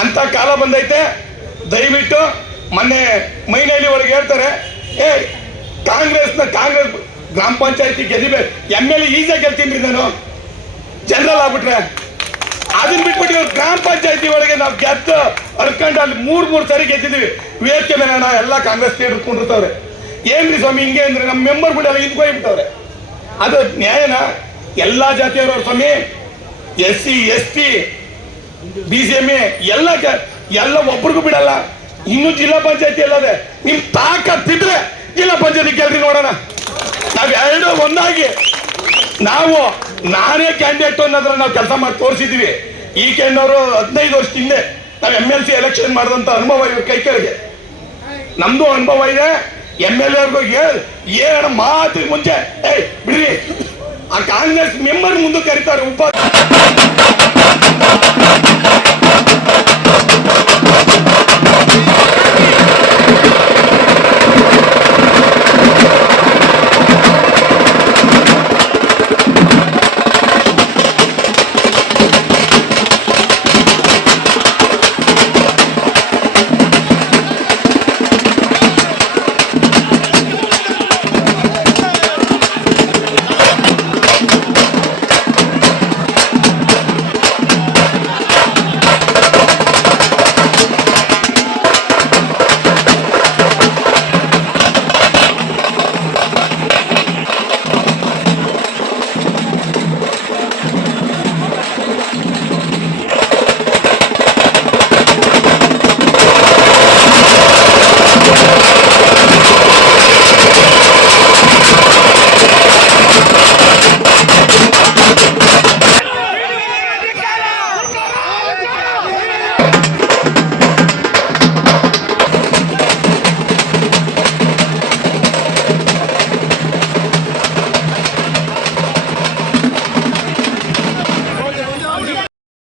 ಅಂತ ಕಾಲ ಬಂದೈತೆ. ದಯವಿಟ್ಟು ಮೊನ್ನೆ ಮೈನಹಳ್ಳಿ ಒಳಗೆ ಹೇಳ್ತಾರೆ, ಕಾಂಗ್ರೆಸ್ ಗ್ರಾಮ ಪಂಚಾಯತಿ ಗೆದಿಬೇಕು, MLA ಈಸಿಯಾಗಿ ಗೆಲ್ತೀನಿ ನಾನು ಜನರಲ್ ಆಗ್ಬಿಟ್ರೆ. ಅದನ್ನ ಬಿಟ್ಬಿಟ್ಟು ಗ್ರಾಮ ಪಂಚಾಯತಿ ಒಳಗೆ ನಾವು ಗೆದ್ದು ಅಳ್ಕೊಂಡು ಅಲ್ಲಿ ಮೂರು ಸರಿ ಗೆದ್ದಿದ್ದೀವಿ. ವೇದಿಕೆ ಮೇಲೆ ಎಲ್ಲ ಕಾಂಗ್ರೆಸ್ ಹಿಡ್ಕೊಂಡಿರ್ತಾವ್ರೆ. ಏನ್ರಿ ಸ್ವಾಮಿ ಹಿಂಗೆ ಅಂದ್ರೆ ನಮ್ಮ ಮೆಂಬರ್ಗಳೆಲ್ಲ ಹಿಂದ್ಕೋಗ್ಬಿಟ್ಟವ್ರೆ. ಅದು ನ್ಯಾಯನ? ಎಲ್ಲಾ ಜಾತಿಯವರು ಸ್ವಾಮಿ, SC ST BCMA ಎಲ್ಲ ಒಬ್ರಿಗೂ ಬಿಡಲ್ಲ. ಇನ್ನು ಜಿಲ್ಲಾ ಪಂಚಾಯತಿ ಎಲ್ಲದೆ ನಿಮ್ ತಾಕತ್ತಿದ್ರೆ ಜಿಲ್ಲಾ ಪಂಚಾಯತಿ ಗೆಲ್ರಿ ನೋಡೋಣ. ನಾವೆರಡು ಒಂದಾಗಿ ನಾನೇ ಕ್ಯಾಂಡಿಡೇಟ್ ಅನ್ನೋದ್ರ ನಾವು ಕೆಲಸ ಮಾಡಿ ತೋರಿಸಿದ್ವಿ. ಈ ಕೆಣ್ಣವರು 15 ವರ್ಷದ ಹಿಂದೆ ನಾವು MLC ಎಲೆಕ್ಷನ್ ಮಾಡಿದಂತ ಅನುಭವ ಇವ್ರ ಕೈ ಕೆಳಗೆ ನಮ್ದು ಅನುಭವ ಇದೆ. MLA ಏನ ಮಾತು ಮುಂಚೆ ಬಿಡ್ರಿ, ಆ ಕಾಂಗ್ರೆಸ್ ಮೆಂಬರ್ ಮುಂದೆ ಕರೀತಾರೆ